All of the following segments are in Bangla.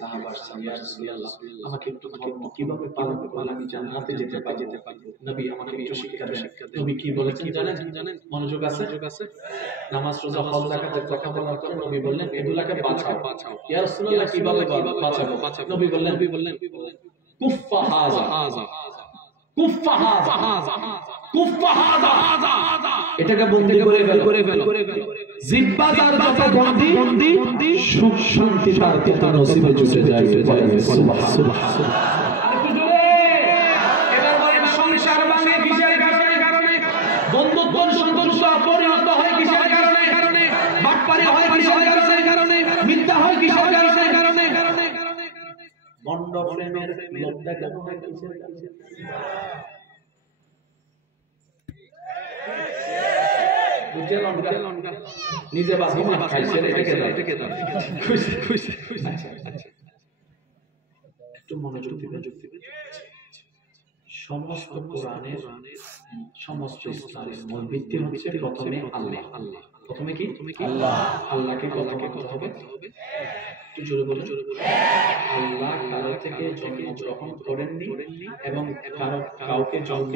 সাহাবা আসছেন, ইয়া রাসূলুল্লাহ আমাকে একটু ধর্ম কিভাবে পালন করলে আমি জান্নাতে যেতে পারবো, নবী আমাকে একটু শিক্ষা দেন। নবী কি বলেছেন জানেন? মনোযোগ আছে? নামাজ রোজা হজ যাকাতের কথা বলার পর নবী বললেন এগুলাকে বাঁচাও। ইয়া রাসূলুল্লাহ কিভাবে বাঁচাবো? নবী বললেন কুফফা হাযা কুফফা হাযা কুফফা হাযা, এটাকে বন্দী করে ফেলো। জিহ্বা যার যত বন্দী সুখ শান্তি তার তত নসিবে জুটে যায়। সুবহানাল্লাহ। এবার বলেন সংসার ভাঙে কিসের কারণে? বন্ধুত্ব সম্পর্ক পরিণত হয় কিসের কারণে? বাটপারি হয় কিসের কারণে? মিথ্যা হয় কিসের কারণে? মন্ড প্রেমের লোভ দেখানো হয় কিসের কারণে? নিজে এটাকে একটু মনোযোগ দিবেন। সমস্ত কোরআনের সমস্ত ইসলামের মূল ভিত্তি হচ্ছে প্রথমে আল্লাহ। প্রথমে কি? আল্লাহ। আল্লাহকে কথা বলতে হবে। একটু জোরে বলুন। আল্লাহ কারো থেকে জন্ম গ্রহণ করেননি এবং কাউকে জন্ম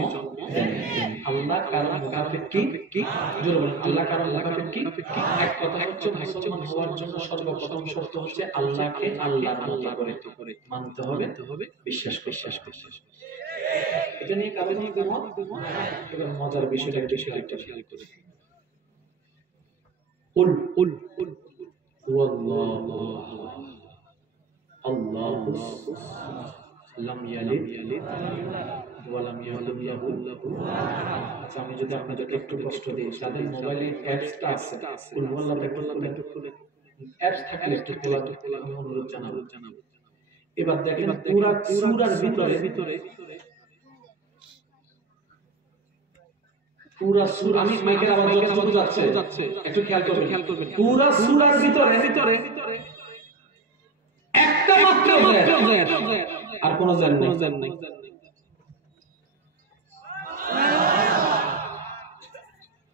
দেননি। আল্লাহ কারো মুখাপেক্ষী কি? জোরে বলুন। আল্লাহ কারো মুখাপেক্ষী কি? এক কথা হচ্ছে মুসলমান হওয়ার জন্য সর্বপ্রথম শর্ত হচ্ছে আল্লাহকে আল্লাহর মতো করে মানতে হবে, বিশ্বাস করতে হবে। এটা নিয়ে কারো নিয়ে এবার মজার বিষয়টা একটা খেয়াল করে। কুল হুয়াল্লাহু আল্লাহু লাম ইয়ালিদ ওয়া লাম ইউলাদ লাহু। আচ্ছা, আমি যদি আপনাদেরকে একটু কষ্ট দিই, তাদের মোবাইলে অ্যাপসটা আছে, কুল হুয়াল্লাহু একটু খুলে অ্যাপস থাকলে একটু খোলা আমি অনুরোধ জানাবো। এবার দেখেন পুরো সূরার ভিতরে পুরা সূরা, আমি মাইকের আওয়াজ যতটুকু যাচ্ছে একটু খেয়াল করবেন। পুরা সূরার ভিতরে একটা মাত্র জের, আর কোনো জের নাই।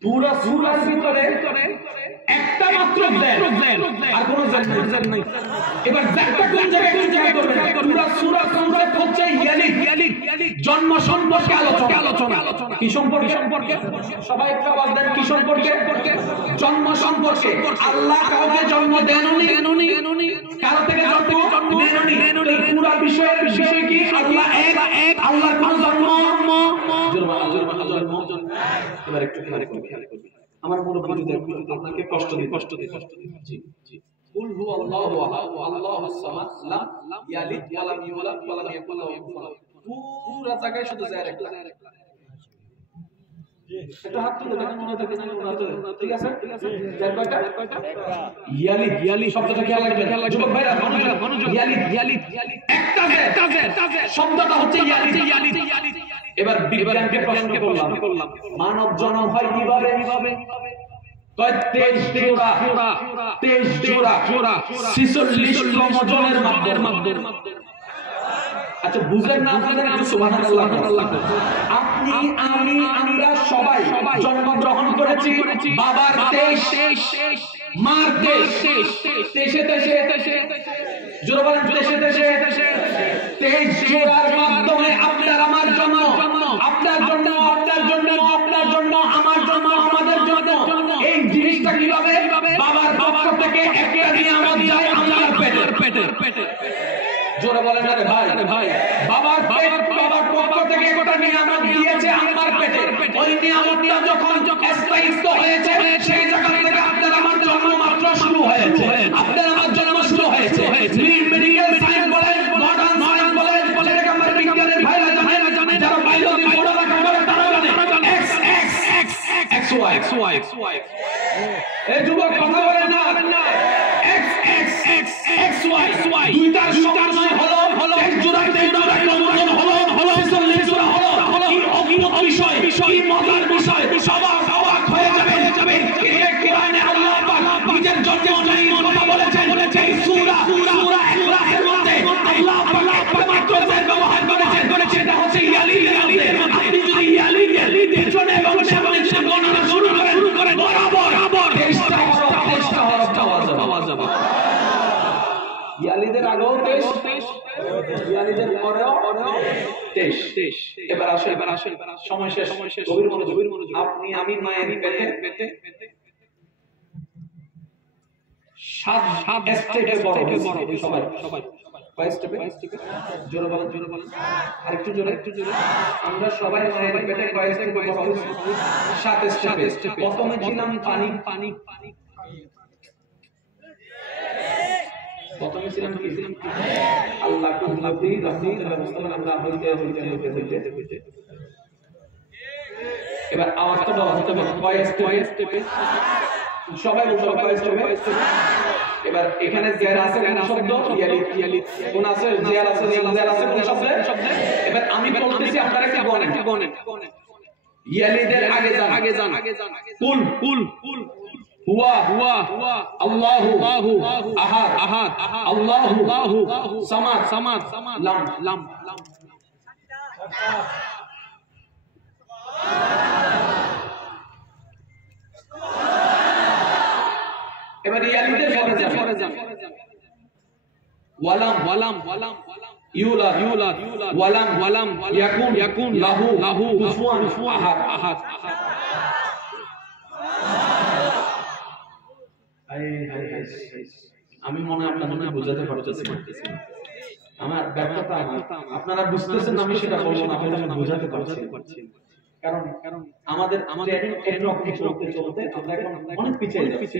পুরা সূরার ভিতরে একটা মাত্র জের, আর কোনো জের নাই। এবার জেরটা কোন জায়গায় খেয়াল করবেন। পুরা সূরা কনসেপ্ট হচ্ছে ইয়ালিদ, জন্ম সম্পর্কে আলোচনা। কি সম্পর্কে? সবাই একটু আওয়াজ দেন। কি সম্পর্কে? জন্ম সম্পর্কে। আল্লাহ কাউকে জন্ম দেননি, কারো থেকে জন্ম নেননি। পুরা বিষয় কি? আল্লাহ এক, আল্লাহর কোনো জন্ম। এবার একটু খেয়াল করবেন। আমার মুরব্বিদের আপনাকে কষ্ট দিই। জি কুল হুয়াল্লাহু আহাদ আল্লাহুস সামাদ লাম ইয়ালিদ ওয়া লাম ইউলাদ ওয়া লাম ইয়াকুল লাহু কুফুওয়ান আহাদ। পুরা জায়গায় শুধু জের একটা। এটা হাত তুলে দেখেন মনে থাকে না? ঠিক আছে? জের কয়টা? ইয়ালিদ শব্দটা খেয়াল রাখবেন যুবক ভাইরা, মনোযোগ। ইয়ালিদ একটা জের, শব্দটা হচ্ছে ইয়ালিদ। এবার বিজ্ঞানকে প্রশ্ন করলাম, মানব জন্ম হয় কিভাবে? 23 জোড়া 46 ক্রোমোজোমের মাধ্যমে। আচ্ছা, বুঝলেন না? আপনাদের একটু সুবহানাল্লাহ। আপনি, আমি, আমরা সবাই জন্মগ্রহণ করেছি বাবার 23, মার 23, জোরে বলেন 23 জোড়ার মাধ্যমে আপনার আমার জন্ম, আপনার জন্য, আমার জন্য, আমাদের জন্য। এই জিনিসটা কিভাবে? বাবার পক্ষ থেকে একটা নিয়ামত যায় আমার পেটে। জোরে বলেন আরে ভাই, বাবার পক্ষ থেকে একটা নিয়ামত দিয়েছে আমার পেটে। ওই নিয়ামতটা যখন স্থায়িত্ব হয়েছে, সেই জায়গা থেকে আপনার আমার জন্ম মাত্র শুরু হয়েছে। আপনার আমার জন্ম শুরু হয়েছে। মেডিকেল সায়েন্স বলেন, মডার্ন সায়েন্স বলেন, এটা আমার বিজ্ঞানের ভাইরা জানে, যারা বায়োলজি পড়ালেখা করে তারা জানে। XY এই যুবক কথা বলেন না। XY দুইটার সমন্বয় হলো 23 জোড়া ক্রোমোজোম হলো 46 জোড়া হলো। কি অদ্ভুত বিষয়, কি মজার বিষয়, সবাই অবাক হয়ে যাবে। কোরআনে আল্লাহ পাক নিজের জন্য অনেক কথা বলেছেন। এই সূরা ইখলাসের মধ্যে আল্লাহ পাক মাত্র যে ব্যবহার করেছেন সেটা হচ্ছে ইয়ালিদ। আপনি যদি ইয়ালিদের পিছনে এবং সামনে যদি গণনা শুরু করেন বরাবর 23টা আগেও 23, ইয়ালিদের পরেও 23। এবার আসেন সময় শেষ, গভীর মনোযোগ। আপনি আমি মায়ের পেটে 7 স্টেপে বড় সবাই কয় স্টেপে? জোরে বলেন আরেকটু জোরে। আমরা সবাই মায়ের পেটে কয় স্টেপে বড় হয়েছি? 7 স্টেপে। প্রথমে ছিলাম পানি। প্রথমে ছিলাম কি? আল্লাহ কুদরতি রহমতের ব্যবস্থা আমরা হইতে এবার আওয়াজটা বলা হতে হবে কয় স্টেপে? সবাই বলতে কয় স্টেপে? এবার এখানে জের আছে কোন শব্দ? ইয়ালিদ। কোন আছে? জের আছে কোন শব্দে? এবার আমি বলতেছি আপনারা কি গণেন। ইয়ালিদের আগে যান। কুল হুয়া আল্লাহু আহাদ আল্লাহু সামাদ লাম। এবার ইয়ালিদের পরে যান। ওয়ালাম ইউলাদ ওয়ালাম ইয়াকুন লাহু কুফুয়ান আহাদ। আমি মনে আপনাদের বোঝাতে পারতেছি আমার ব্যাপারটা আপনারা বুঝতেছেন আমি সেটা বলবো না, আপনাদের বোঝাতে পারছি। কারণ আমাদের ট্রেনিং চলতে আমরা এখন অনেক পিছিয়ে যাচ্ছি।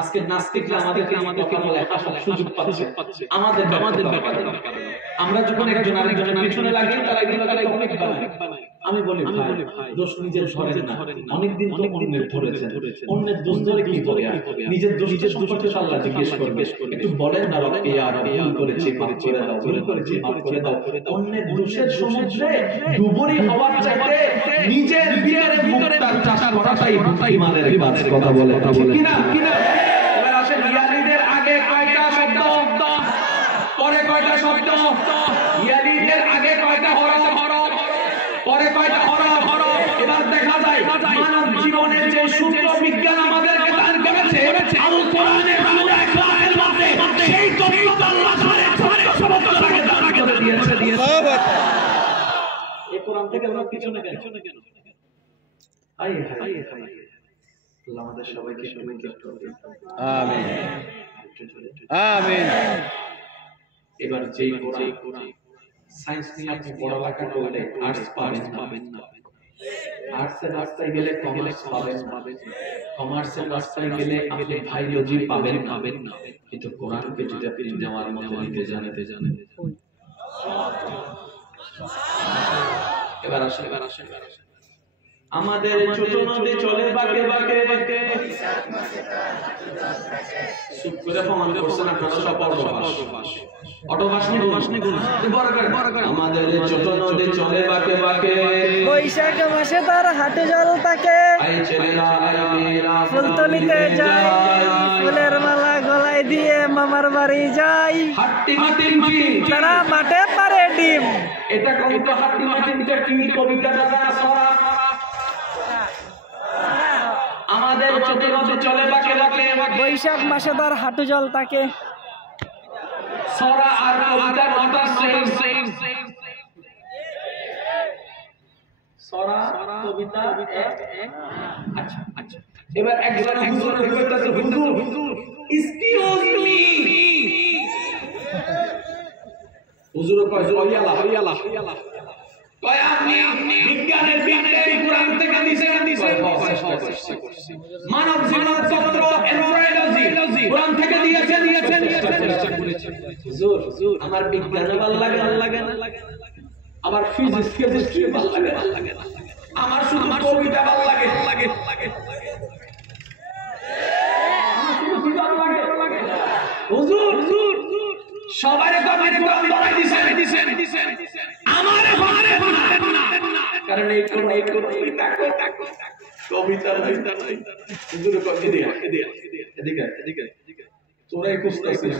আজকে নাস্তিকরা আমাদেরকে হাসার সুযোগ পাচ্ছে। আমাদের আমরা যখন একজন আরেকজনের পিছনে লাগি তারা টপিক বানায়। আমি বলি ভাই দোষ নিজের ধরেন না, অনেকদিন তো অন্যের ধরেছেন, অন্যের দোষ ধরে কি হবে? নিজের দোষ সম্পর্কে আল্লাহ জিজ্ঞেস করবে, একটু বলেন না রব্বি ইয়া রব্বি ভুল করেছি মাফ করে দাও। অন্যের দোষের সমুদ্রে ডুবুরি হওয়ার চাইতে নিজের ভিতরে মুক্তার চাষ করাটাই ইমানের কাজ। কথা বলে কিনা? এবার আসেন ইয়ালিদের আগে কয়টা শব্দ, পরে কয়টা শব্দ? ইয়ালিদের আগে কয়টা হরফ, পরে কয়টা হরফ? এবার দেখা যায় মানব জীবনের যে সূত্র বিজ্ঞান আমাদেরকে দান করেছে আল কোরআনে সূরা ইখলাসের মধ্যে সেই তত্ত্ব আল্লাহ সমস্ত আগে দান করে দিয়েছে। এই কোরআন থেকে আমরা পিছনে কেন? আল্লাহ আমাদের সবাইকে আমিন। এবার যেই কোরআন সায়েন্স নিয়ে আপনি পড়ালেখা করলে আর্টস পাবেন না, আর্টসের রাস্তায় গেলে কমার্স পাবেন, কমার্সের রাস্তায় গেলে আপনি বায়োলজি পাবেন না। কিন্তু কোরআনকে যদি আপনি নেওয়ার মতো নিতে জানেন। এবার আসেন আমাদের ছোট নদী চলে বাঁকে চুপ করে প্রমাণ করছেন আপনারা সব অটোবাস আমাদের ছোট নদী চলে বাঁকে বৈশাখ মাসে তার হাটে জল থাকে, ফুলতলিতে যাই ফুলের মালা গলায় দিয়ে মামার বাড়ি যাই, তারা মাঠে পারে ডিম। এটা কবিতা হাট্টি মাটিটা কি কবিতা দাদা সরা আমাদের ছোট নদী চলে বাঁকে বৈশাখ মাসে তার হাঁটু জল থাকে। সরা আর কবিতা নটা সেম সরা কবিতা এক। আচ্ছা এবার একজন হুজুর কইতাছে হুজুর এক্সকিউজ মি, হুজুর কয় হরিয়ালা কয় আপনি বিজ্ঞানের কোরআন থেকে দিছেন মানব জীবন তত্ত্ব এমব্রায়োলজি কোরআন থেকে দিয়েছেন। হুজুর আমার বিজ্ঞান ভালো লাগে না, আমার ফিজিক্স কেমিস্ট্রি ভালো লাগে না, আমার শুধু কবিতা ভালো লাগে, আমার শুধু বিজ্ঞান লাগে। হুজুর সবারে কবিতা কোরআন ধরাই দিছেন আমারে না, কারণ এই কবিতা কবিতা নাই। হুজুর কবি দিয়া এদিকে তোরাই কুস্তাছিস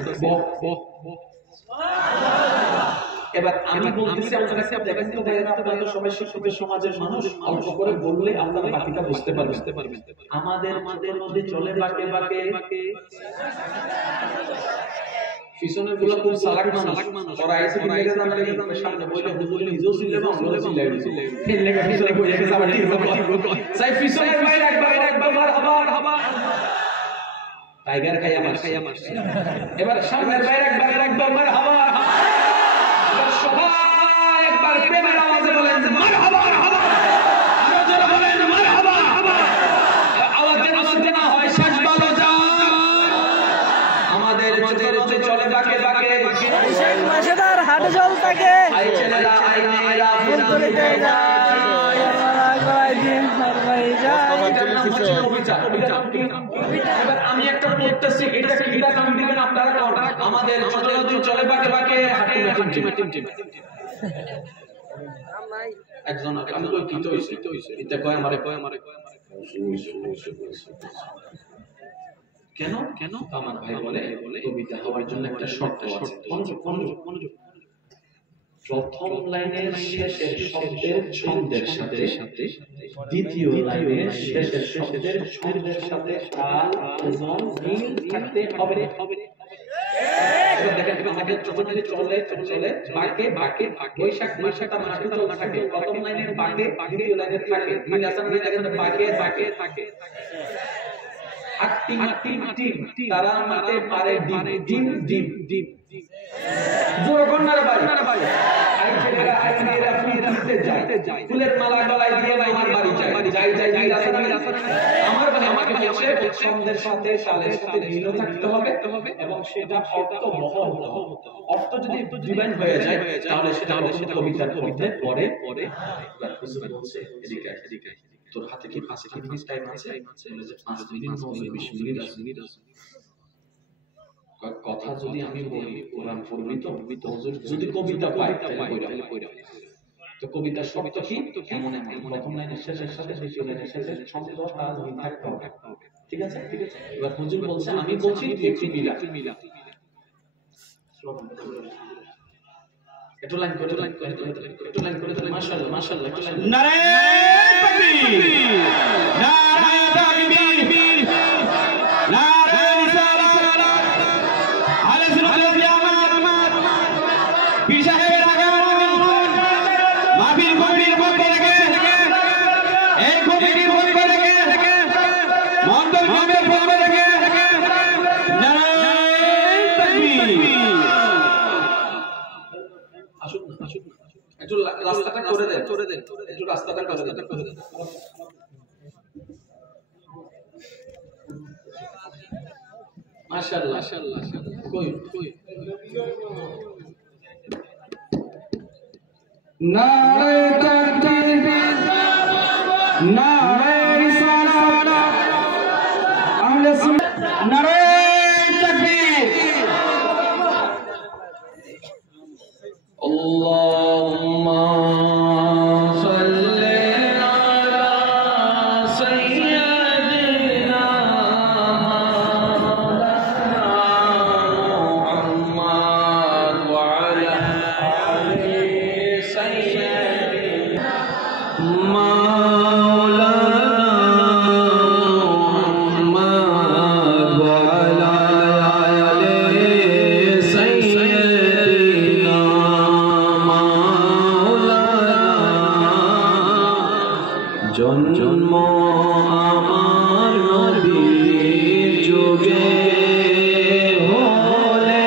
এবার আমি বলতেছি আপনারা দেখেন তো ভাই আপনারা সবাই শিক্ষিত সমাজের মানুষ, অল্প করে বললে আপনারা বাকিটা বুঝতে পারবেন। আমাদের মধ্যে চলে বাঁকে পিছনের গুলো খুব চালাক মানুষ ওরা আইসি লেগে জানা সামনে বইলে হুজুর নিজেও ছিল এবং আমরাও চিল্লাই এই লেগে পিছনে বইলে যাবে ঠিক সাই পিছনের বাইরে একবার মারহাবা টাইগার খাইয়া মার এবার সামনের বাইরে একবার মারহাবা এবার সবাই একবার প্রেমের আওয়াজে বলেন মারহাবা আরো জোরে বলেন মারহাবা আওয়াজ না হয় শেষ ভালো যা আমাদের চলে বাকে শেখ মাসেদার হাট জল থাকে আই ছেলেরা আই মেয়েরা ফুল তুলিতে যায় মালা গলায় দিয়ে মারবাই যায় এবার আমি একটা পড়তেছি এটা কিটা নাম দিবেন আপনারা কোনটা আমাদের চলে বাকে হাঁটু টিম একজন আমি কই কি হইছে এটা কয় আমারে কেন আমার ভাই বলে কবিতা হওয়ার জন্য একটা শর্ত আছে মনোযোগ প্রথম লাইনের শেষের শব্দের ছন্দের সাথে দ্বিতীয় লাইনের শেষের শব্দের ছন্দের সাথে তাল ওজন মিল থাকতে হবে এবার দেখেন আমাদের চতুর্দিকে চলে বাকে বৈশাখ মাসটা মাসে তো না থাকে প্রথম লাইনের বাকে দ্বিতীয় লাইনের থাকে মিল আসান মিল দেখেন বাকে থাকে হাট্টি তারা মাঠে পারে ডিম জোর কন্যার বাড়ি আই ছেলেরা আই মেয়েরা ফুলতে যায় ফুলের মালা গলায় দিয়ে আমার বাড়ি যাই আমার মানে আমাকে বলছে ছন্দের সাথে তালের সাথে মিল থাকতে হবে এবং সেটা অর্থ যদি ডিভাইন হয়ে যায় তাহলে সেটা কবিতার পরে বলছে এদিকে তোর হাতে কি 5 মিনিট টাইম আছে বলে যে 5 মিনিট 20 মিনিট আছে কথা যদি আমি বলি কোরআন পড়বি তো যদি কবিতা পাই তাহলে কইরা তো কবিতার শব্দ কি এমন প্রথম লাইনের শেষের সাথে দ্বিতীয় লাইনের শেষের শব্দ তাল মিল থাকতে হবে ঠিক আছে এবার হুজুর বলছে আমি বলছি তুই মিলা একটু লাইন করে মাশাআল্লাহ নারে তাকবীর নারে তাকবীর নারে রিসালাত আলে সুন্নাত জামাত পীর সাহেবের আগমন মাহফিল কমিটির পক্ষ থেকে এই কমিটির পক্ষ থেকে মন্ডল গ্রামের পক্ষ থেকে নারে তাকবীর আসুন একটু রাস্তাটা করে দেন একটু রাস্তাটা করে দেন মাশাআল্লাহ কই নারে তাকবীর নারে রিসালাত আহলে সুন্নাত নারে তাকবীর اللهم صل على سيدنا محمد وعلى آل سيدنا مولانا محمد وعلى آل سيدنا জন্ম আমার নবীর যুগে হলে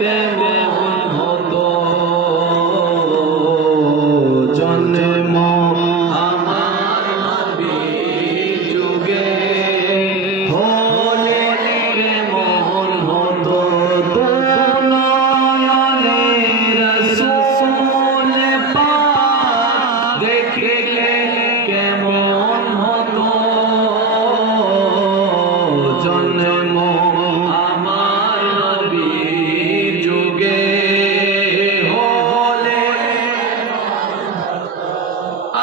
কেমন হতো জন্ম আমার নবীর যুগে হলে কেমন হতো নয়নে রাসূল পাক দেখলে কেমন হতো জন্ম আমার নবীর যুগে হলে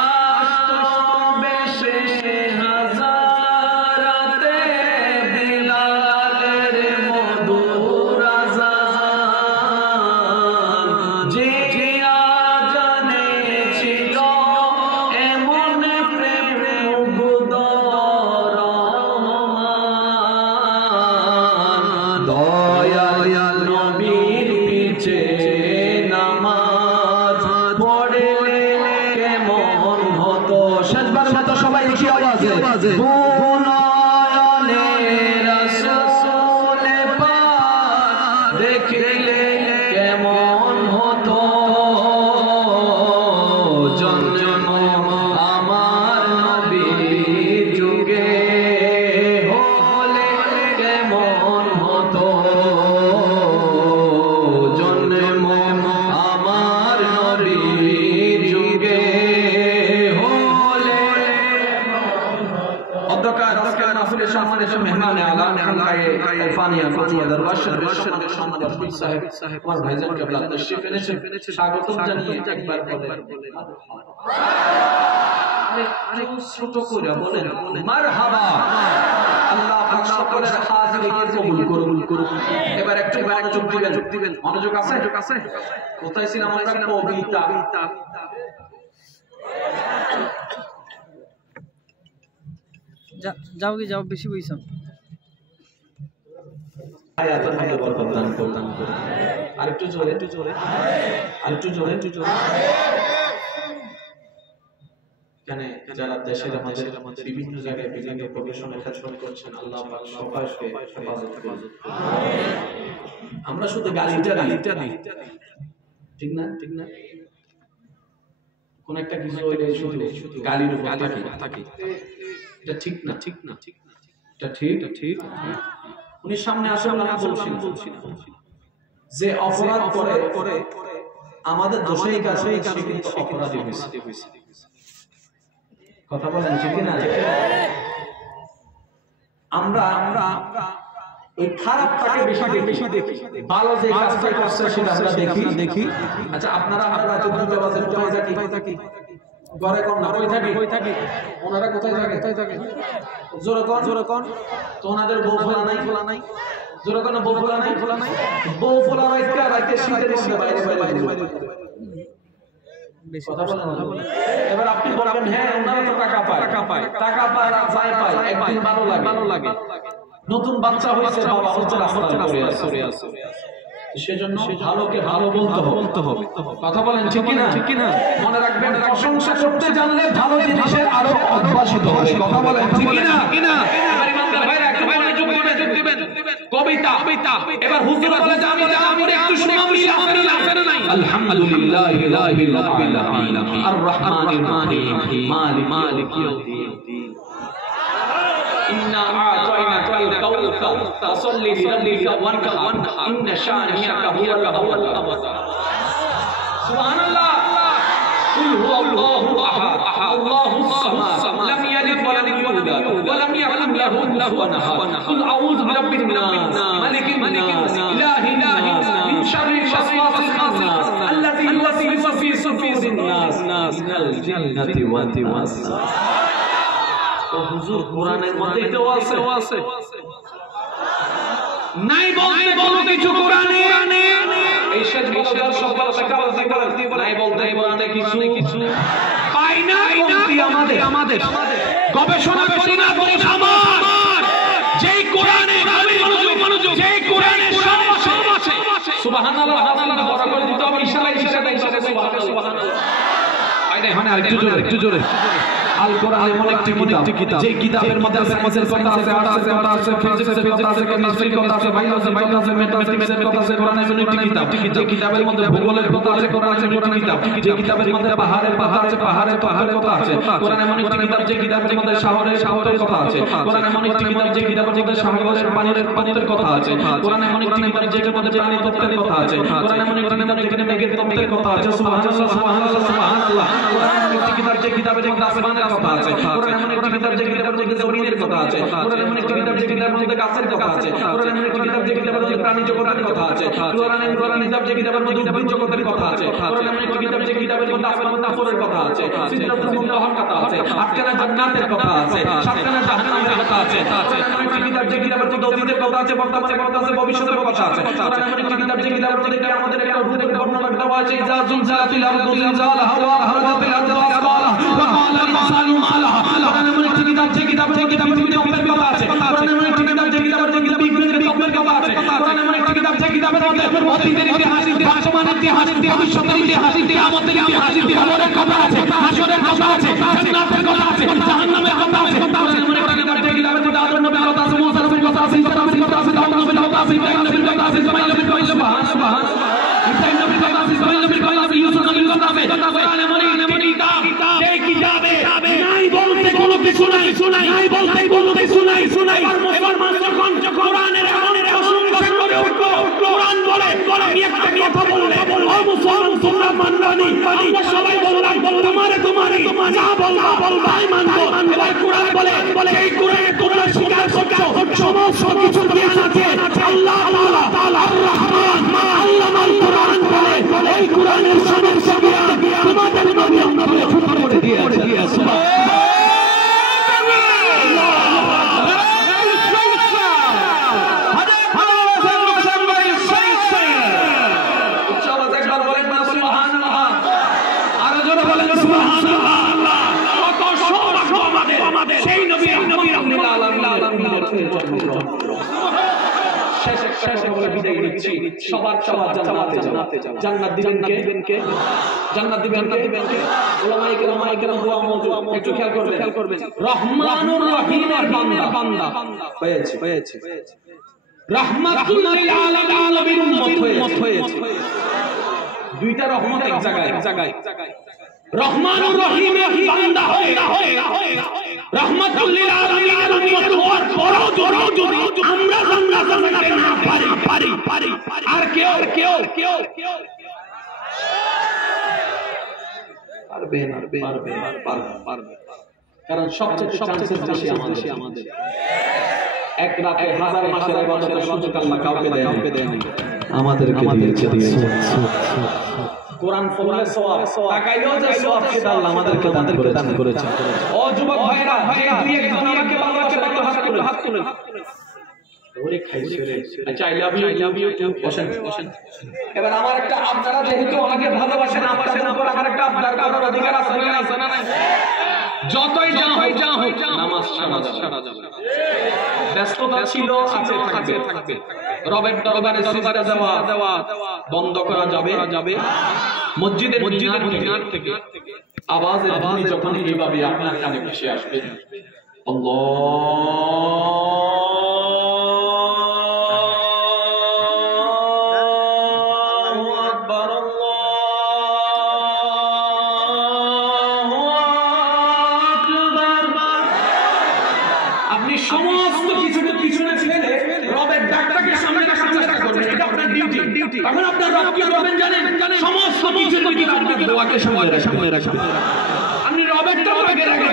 আসতো বেশে হাজারাতে বিলালের মধুর আযান যে আজানে ছিল এমন প্রেম মুগ্ধ রহমান দয়াল নবী নিচে নামাজ পড়লে কেমন হতো শেষবার মতো সবাই একই আওয়াজে নয়নে রাসূল পাক দেখলে কেমন হতো জন্ম আমার নবীর যুগে হলে কেমন হতো জন্ম আমার নবীর যুগে হলে অধ্যকার মাহফিলের সম্মানিত মেহমানে আলাম খানকায়ে ইরফানিয়া ফাতিয়া দরবার শরীফের সম্মানিত পীর সাহেব আমার ভাইজান কেবলা তশরিফ এনেছেন স্বাগতম জানিয়ে একবার বলেন আরে ছোট করে বলেন মারহাবা আল্লাহ পাক সকলের হাজিরিকে কবুল করুন এবার একটু মনোযোগ দিবেন মনোযোগ আছে কোথায় ছিলাম আমরা কবিতা যাও কি যাও বেশি বইছো আয়াতের মধ্যে বরকত দান করুন আরেকটু জোরে এখানে যারা দেশের আমাদের বিভিন্ন জায়গায় বিভিন্ন প্রফেশনে কাজ করছেন আল্লাহ পাক সবাইকে হেফাজত করুন আমরা শুধু গালিটা নাই ঠিক না কোন একটা কিছু হইলে শুধু গালির উপর থাকি এটা ঠিক না এটা ঠিক উনি সামনে আসেন না বলছি যে অপরাধ করে আমাদের দোষেই কাছে সে কিন্তু অপরাধী হয়েছে কথা বলেন ঠিক না আমরা এই খারাপটাকে বেশি দেখি ভালো যে কাজটা করছে সেটা আমরা দেখি আচ্ছা আপনারা রাতে 2টা বাজে কোথায় থাকি ঘরে কোন না কই থাকি ওনারা কোথায় থাকে জোরে কোন তো ওনাদের বউ ফোলা নাই জোরে কোন বউ ফোলা নাই বউ ফোলা রাইতে শীতের মধ্যে বাইরে কথা বলেন এবার আপনি বলবেন হ্যাঁ ওনারা তো টাকা পায় আর যায় পায় একদিন ভালো লাগে নতুন বাচ্চা হয়েছে বাবা হচ্ছে রাস্তায় পড়ে আছে সেজন্য ভালোকে ভালো বলতে হবে কথা বলেন ঠিক না মনে রাখবেন প্রশংসা করতে জানলে ভালো জিনিসের আরো অভ্যাসিত হবে কথা বলেন ঠিক না এবার ইমানদার ভাইরা একটু মনোযোগ দিবেন কবিতা এবার হুজুর বলে আমি একটু শুনাবি আছে না নাই আলহামদুলিল্লাহি রাব্বিল আলামিন আর রহমানির রহিম মালিক ইয়াউমিদ্দিন إنا أعطيناك الكوثر فصل لربك وانحر إن شانئك هو الأبتر سبحان الله قل هو الله أحد الله الصمد لم يلد ولم يولد ولم يكن له كفوا أحد قل أعوذ برب الناس ملك الناس إله الناس من شر الوسواس الخناس الذي يوسوس في صدور الناس من الجنة والناس ও হুজুর কোরআনের মধ্যে তো আছে নাই বলতে কোনো কিছু কোরআনে এই শেষ বছর সকাল নাই বলতে কিছু পাই না আমাদের গবেষণা করি না দোষ আমার যেই কোরআনে মনোযোগ যেই কোরআনে সব আছে সুবহানাল্লাহ আল্লাহ বড় করে দিতে হবে ইশারা সুবহানাল্লাহ আইনে মানে একটু জোরে আল কোরআন এমন একটি কিতাব যে কিতাবের মধ্যে ম্যাথমেটিক্সের কথা আছে ফিজিক্সের কথা আছে কেমিস্ট্রির কথা আছে বায়োলজির কথা আছে ম্যাথমেটিক্সের কথা আছে কোরআন এমন একটি কিতাব যে কিতাবের মধ্যে ভূগোলের কথা আছে কোরআন এমন একটি কিতাব যে কিতাবের মধ্যে পাহাড়ের কথা আছে পাহাড়ের কথা আছে কোরআন এমন একটি কিতাব যে কিতাবের মধ্যে শহরের কথা আছে কোরআন এমন একটি কিতাব যে কিতাবের মধ্যে সাগরের পানির কথা আছে কোরআন এমন একটি কিতাব যেটার মধ্যে প্রাণী তত্ত্বের কথা আছে কোরআন এমন একটি কিতাব যেখানে মেঘের তত্ত্বের কথা আছে সুবহানাল্লাহ কোরআন এমন একটি কিতাব যে কিতাবের মধ্যে আসমানের কথা আছে কোরআন এমন একটি কিতাব যে কিতাবের মধ্যে জমিনের কথা আছে কোরআন এমন একটি কিতাব যে কিতাবের মধ্যে গাছের কথা আছে কোরআন এমন একটি কিতাব যে কিতাবের মধ্যে প্রাণী জগতের কথা আছে কোরআন কিতাব যে কিতাবের মধ্যে উদ্ভিদ জগতের কথা আছে কোরআন এমন একটি কিতাব যে কিতাবের মধ্যে আসমানের তাফসীরের কথা আছে সিদরাতুল মুনতাহার কথা আছে আটখানা জান্নাতের কথা আছে সাতখানা জাহান্নামের কথা আছে কোরআন এমন একটি কিতাব যে কিতাবের মধ্যে অতীতের কথা আছে বর্তমানের কথা আছে ভবিষ্যতের কথা আছে কোরআন এমন একটি কিতাব যে কিতাবের মধ্যে কিয়ামতের একটা রূপের বর্ণনা দেওয়া আছে ইজা জুলজালাতিল আরদু জিলজালাহা ওয়া আখরাজাতিল আরদু আসকালাহা ওয়া ক্বালা ইনসানু মা লাহা কোরআন এমন একটি কিতাব যে কিতাবের মধ্যে তত্ত্বের কথা আছে কোরআন এমন একটি কিতাব যে কিতাবের মধ্যে বিজ্ঞানের তত্ত্বের কথা আছে কোরআন এমন একটি কিতাব যে কিতাবের মধ্যে অতীতের ইতিহাস ইতিহাসে ভবিষ্যতের ইতিহাসে কিয়ামতের ইতিহাসে কবরের কথা আছে, হাসরের কথা আছে, জান্নাতের কথা আছে, জাহান্নামের কথা আছে, মনে করেন এটা কিতাবের মধ্যে আদম নবীর কথা আছে, মুসা নবীর কথা আছে, ঈসা নবীর কথা আছে, দাউদ নবীর কথা আছে, ইব্রাহিম নবীর কথা আছে, ইসমাঈল নবীর কথা আছে, সুবহানাল্লাহ, ইব্রাহিম নবীর কথা আছে, ইসমাঈল নবীর কথা আছে, ইউসুফ নবীর কথা আছে। কোরআন এমন কিতাব, এই কিতাবে নাই বলতে কোনো কিছু নাই, নাই বলতে কোনো কিছু নাই। মুসলমান যখন কোরআনের এমন প্রশংসা করে উঠলো, কোরআন বলে আমি একটা কথা বললে ও মুসলমান তোমরা মানবানি, আমরা সবাই বললাম তোমারে যা বলবাই মানবো। এবার কোরআন বলে এই কোরআনে তোমরা স্বীকার করছো সমস্ত কিছু জ্ঞান আছে আল্লাহ তাআলা আর রহমান আল্লামাল কোরআন বলে এই কোরআনের সমস্ত জ্ঞান তোমাদের নবী আমাদের ফুটা করে দিয়েছে। সেই নবী রাহমাতুল আলামিনের শেষ বলে বিদায় নিচ্ছি। সবার জান্নাতে জান্নাত দিবেন কে? জান্নাত দিবেন কে? উলামায়ে কেরাম দোয়া মওজুদ, একটু খেয়াল করবেন। রহমানুর রহিমের বান্দা হয়েছে, রাহমাতুল লিল আলামিন উম্মত হয়েছে। দুইটা রহমত এক জায়গায়। রহমানুর রহিমের বান্দা হয়ে রাহমাতুল লিল আলামিনের উম্মত হওয়ার পরও যদি আমরা জান্নাতে না পারি আর কেউ পারবে। কারণ সবচেয়ে চান্সেস বেশি আমাদের। এক রাতে হাজার মাসের ইবাদতের সুযোগ আল্লাহ কাউকে দেয় নাই, আমাদেরকে দিয়েছে। কোরআন পড়লে সওয়াব, তাকাইও যে সওয়াব সেটা আল্লাহ আমাদেরকে দান করেছে। ও যুবক ভাইরা, দুই একজন আমাকে ভালোবাসে হাত তুলেন। ওরে খাইছে রে, আচ্ছা আই লাভ ইউ বসেন। এবার আমার একটা, আপনারা যেহেতু আমাকে ভালোবাসেন, আপনাদের উপর আমার একটা আবদার করার অধিকার আছে না নাই? যতই যা হোক নামাজ ছাড়া যাবে। ব্যস্ততা ছিল, আছে থাকবে। রবের দরবারে সিজদা দেওয়া বন্ধ করা যাবে। মসজিদের মিনার থেকে আওয়াজের ধ্বনি যখন এইভাবে আপনার কানে ভেসে আসবে, আল্লাহু আকবার, আল্লাহু আকবার, আপনি সমস্ত কিছুকে পিছনে ফেলে রবের ডাকটাকে সামনে রাখার চেষ্টা করবেন। এটা আপনার ডিউটি। তখন আপনার রব কি করবেন জানেন? সমস্ত কিছুকে আপনার দোয়াকে সামনে রাখবেন। আপনি রবের দরবারে রাখেন,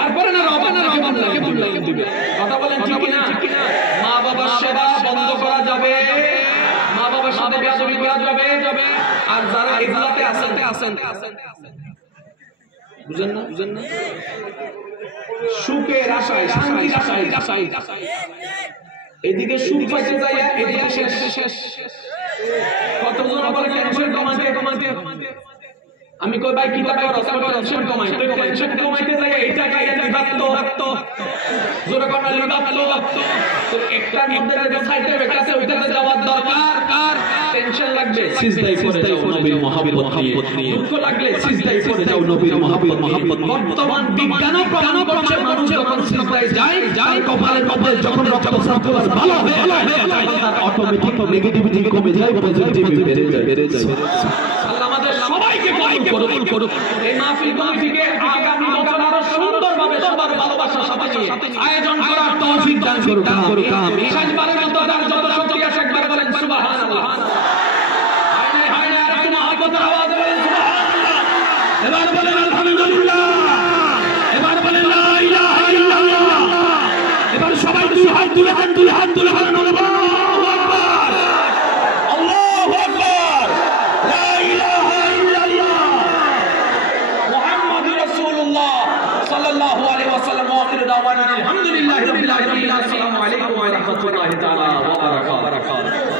তারপরে না রব আপনাকে মূল্যায়ন দিবে। কথা বলেন ঠিক না? মা বাবার সেবা বন্ধ করা যাবে, মা বাবার সাথে বেয়াদবি করা যাবে। আর যারা এগুলাতে আছেন বুঝেন না, সুখের আশায়, শান্তির আশায় এদিকে সুখ পাইতে যাইয়া এদিকে শেষ। কতজন বলে টেনশন কমাতে, আমি কই ভাই কি করব? টেনশন কমাইতে যাইয়া এইটা কাইয়া বিভক্ত জোরে কথা বিভক্ত। তো একটার মধ্যে যে সাইডে বেকাছে ওইটাতে যাওয়ার দরকার। টেনশন লাগবে সিজদায় পড়ে যাও নবীর মহব্বত নিয়ে, দুঃখ লাগলে সিজদায় পড়ে যাও নবীর মহব্বত। বর্তমান বিজ্ঞানও প্রমাণ করছে মানুষ যখন সিজদায় যায় কপালে যখন রক্তচাপ ভালো হয়ে যায়, অটোমেটিক নেগেটিভিটি কমে যায়, পজিটিভিটি বেড়ে যায়। আল্লাহ আমাদের সবাইকে কবুল করুক। এই মাহফিলকে আগামী বছর আরো সুন্দরভাবে সবার ভালোবাসা সাথে আয়োজন করার তৌফিক দান করুক। আমিন। শেষবারের মতো যার যত শক্তি আছে একবার বলেন সুবহানাল্লাহ। হায় আর একটু মহব্বতের আওয়াজে বলেন সুবহানাল্লাহ। এবার বলেন আলহামদুলিল্লাহ। এবার বলেন লা ইলাহা ইল্লাল্লাহ। এবার সবাই দুই হাত তুলে বলেন আল্লাহু আকবার, আল্লাহু আকবার, লা ইলাহা ইল্লাল্লাহ, মুহাম্মাদুর রাসূলুল্লাহ সাল্লাল্লাহু আলাইহি ওয়াসাল্লাম। ওয়া আখিরু দাওয়ানা আলহামদুলিল্লাহি রাব্বিল আলামিন। আসসালামু আলাইকুম ওয়া রাহমাতুল্লাহি তাআলা ওয়া বারাকাতুহু।